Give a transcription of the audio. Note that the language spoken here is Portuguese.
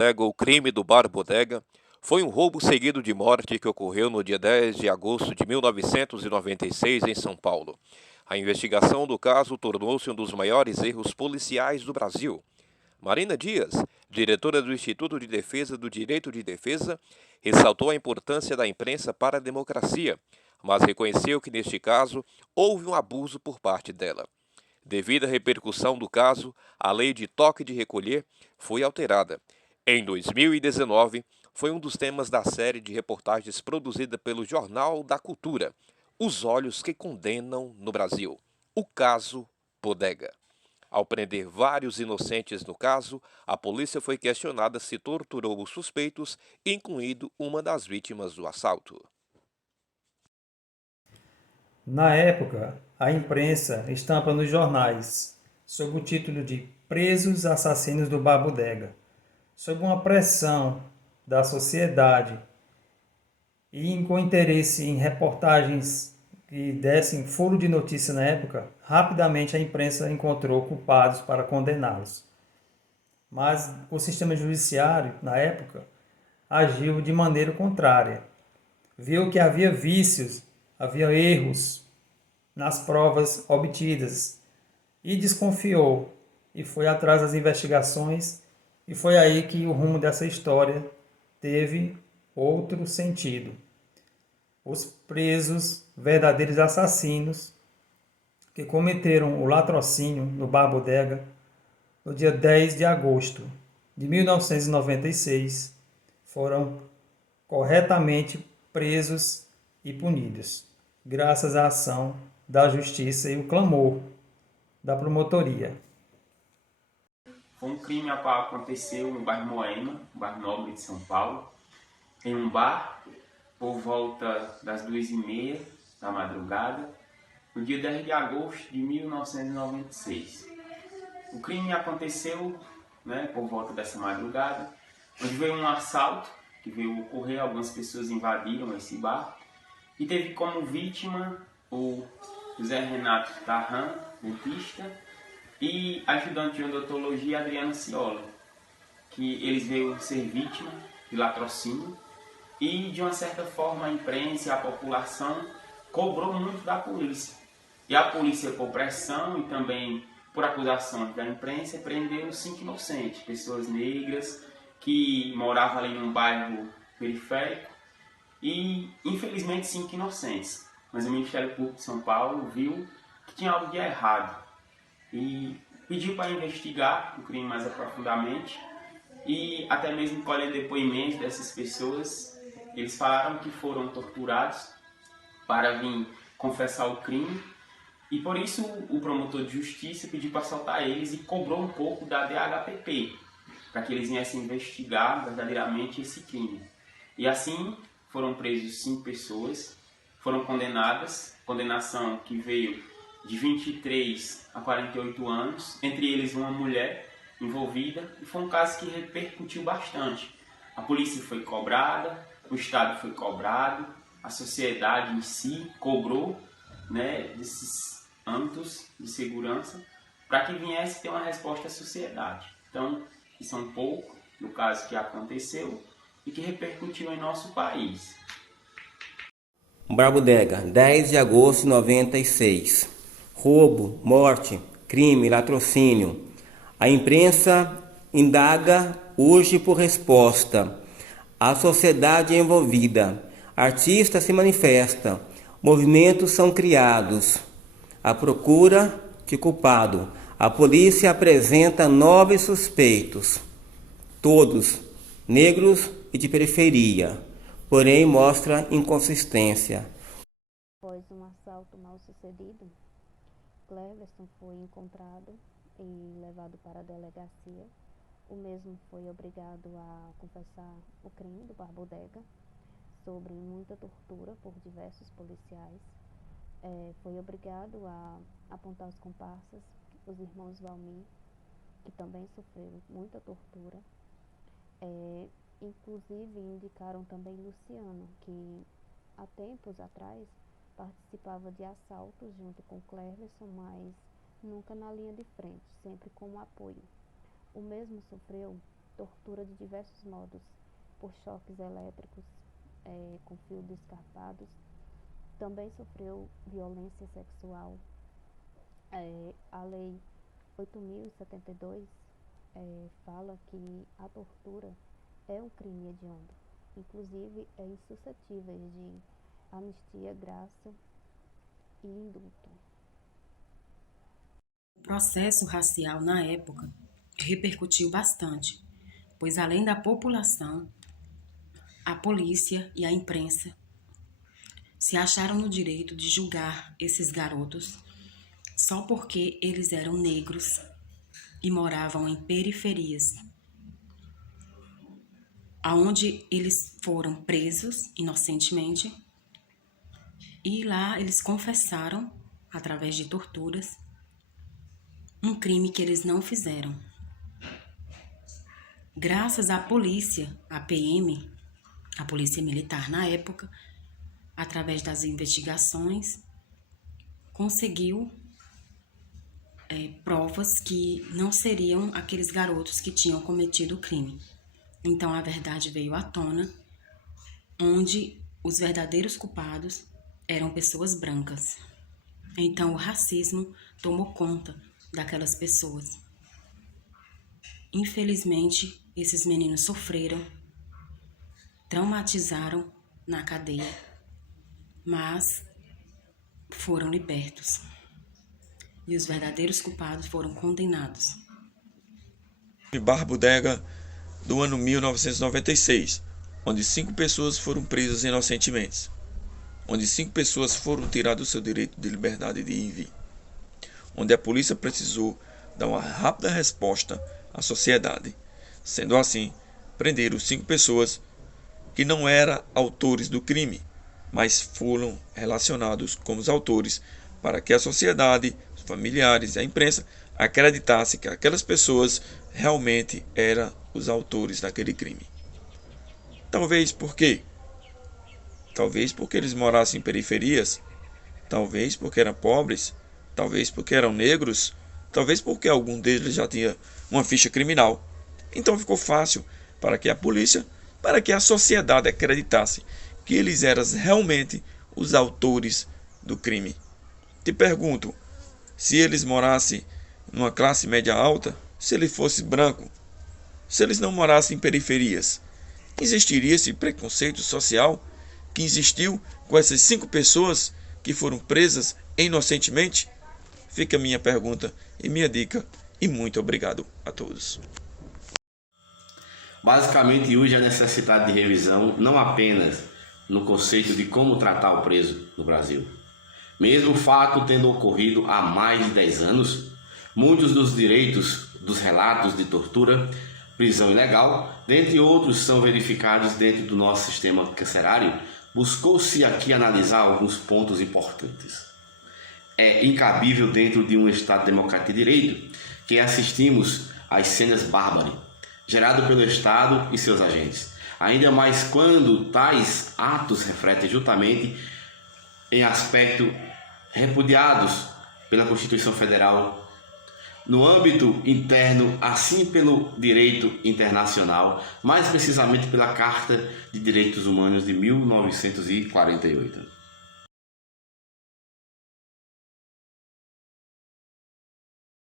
O crime do Bar Bodega foi um roubo seguido de morte que ocorreu no dia 10 de agosto de 1996 em São Paulo. A investigação do caso tornou-se um dos maiores erros policiais do Brasil. Marina Dias, diretora do Instituto de Defesa do Direito de Defesa, ressaltou a importância da imprensa para a democracia, mas reconheceu que neste caso houve um abuso por parte dela. Devido à repercussão do caso, a lei de toque de recolher foi alterada. Em 2019, foi um dos temas da série de reportagens produzida pelo Jornal da Cultura, Os Olhos que Condenam no Brasil, o caso Bodega. Ao prender vários inocentes no caso, a polícia foi questionada se torturou os suspeitos, incluindo uma das vítimas do assalto. Na época, a imprensa estampa nos jornais, sob o título de Presos Assassinos do Bar Bodega. Sob uma pressão da sociedade e com interesse em reportagens que dessem furo de notícia na época, rapidamente a imprensa encontrou culpados para condená-los. Mas o sistema judiciário, na época, agiu de maneira contrária. Viu que havia vícios, havia erros nas provas obtidas e desconfiou e foi atrás das investigações e foi aí que o rumo dessa história teve outro sentido. Os presos, verdadeiros assassinos que cometeram o latrocínio no Bar Bodega no dia 10 de agosto de 1996 foram corretamente presos e punidos, graças à ação da Justiça e o clamor da promotoria. Foi um crime que aconteceu no bairro Moema, um bairro nobre de São Paulo, em um bar, por volta das 2h30 da madrugada, no dia 10 de agosto de 1996. O crime aconteceu, por volta dessa madrugada, onde veio um assalto que veio ocorrer, algumas pessoas invadiram esse bar e teve como vítima o José Renato Tarran, dentista, e ajudante de odontologia Adriana Ciola, que eles veio ser vítima de latrocínio e de uma certa forma a imprensa e a população cobrou muito da polícia. E a polícia, por pressão e também por acusações da imprensa, prendeu 5 inocentes, pessoas negras que moravam ali num bairro periférico e infelizmente 5 inocentes. Mas o Ministério Público de São Paulo viu que tinha algo de errado e pediu para investigar o crime mais aprofundadamente e até mesmo colher depoimentos dessas pessoas. Eles falaram que foram torturados para vir confessar o crime e por isso o promotor de justiça pediu para soltar eles e cobrou um pouco da DHPP para que eles viessem investigar verdadeiramente esse crime. E assim foram presos 5 pessoas, foram condenadas, condenação que veio de 23 a 48 anos, entre eles uma mulher envolvida, e foi um caso que repercutiu bastante. A polícia foi cobrada, o Estado foi cobrado, a sociedade em si cobrou desses âmbitos de segurança para que viesse ter uma resposta à sociedade. Então, isso é um pouco do caso que aconteceu e que repercutiu em nosso país. Bar Bodega, 10 de agosto de 96. Roubo, morte, crime, latrocínio. A imprensa indaga hoje por resposta. A sociedade é envolvida. Artistas se manifestam. Movimentos são criados. A procura de culpado. A polícia apresenta 9 suspeitos. Todos negros e de periferia. Porém mostra inconsistência. Após um assalto mal sucedido, Cleverson foi encontrado e levado para a delegacia. O mesmo foi obrigado a confessar o crime do Bar Bodega, sobre muita tortura por diversos policiais. Foi obrigado a apontar os comparsas, os irmãos Valmir, que também sofreram muita tortura. Inclusive indicaram também Luciano, que há tempos atrás participava de assaltos junto com Cleverson, mas nunca na linha de frente, sempre como apoio. O mesmo sofreu tortura de diversos modos, por choques elétricos, com fios escarpados. Também sofreu violência sexual. A Lei 8.072 fala que a tortura é um crime hediondo. Inclusive, é insuscetível de anistia, graça e indulto. O processo racial na época repercutiu bastante, pois além da população, a polícia e a imprensa se acharam no direito de julgar esses garotos só porque eles eram negros e moravam em periferias, aonde eles foram presos inocentemente e lá eles confessaram, através de torturas, um crime que eles não fizeram. Graças à polícia, à PM, a polícia militar na época, através das investigações, conseguiu provas que não seriam aqueles garotos que tinham cometido o crime. Então a verdade veio à tona, onde os verdadeiros culpados eram pessoas brancas. Então o racismo tomou conta daquelas pessoas. Infelizmente, esses meninos sofreram, traumatizaram na cadeia, mas foram libertos. E os verdadeiros culpados foram condenados. Barbudega do ano 1996, onde 5 pessoas foram presas inocentemente, onde 5 pessoas foram tiradas do seu direito de liberdade de ir e vir, onde a polícia precisou dar uma rápida resposta à sociedade. Sendo assim, prenderam 5 pessoas que não eram autores do crime, mas foram relacionados como os autores para que a sociedade, os familiares e a imprensa acreditassem que aquelas pessoas realmente eram os autores daquele crime. Talvez por quê? Talvez porque eles morassem em periferias, talvez porque eram pobres, talvez porque eram negros, talvez porque algum deles já tinha uma ficha criminal. Então ficou fácil para que a polícia, para que a sociedade acreditasse que eles eram realmente os autores do crime. Te pergunto, se eles morassem numa classe média alta, se ele fosse branco, se eles não morassem em periferias, existiria esse preconceito social que existiu com essas 5 pessoas que foram presas inocentemente? Fica a minha pergunta e minha dica, e muito obrigado a todos. Basicamente, urge a necessidade de revisão não apenas no conceito de como tratar o preso no Brasil. Mesmo o fato tendo ocorrido há mais de 10 anos, muitos dos direitos dos relatos de tortura, prisão ilegal, dentre outros, são verificados dentro do nosso sistema carcerário. Buscou-se aqui analisar alguns pontos importantes. É incabível dentro de um Estado democrático de direito que assistimos às cenas bárbaras geradas pelo Estado e seus agentes. Ainda mais quando tais atos refletem justamente em aspectos repudiados pela Constituição Federal, no âmbito interno, assim pelo direito internacional, mais precisamente pela Carta de Direitos Humanos de 1948.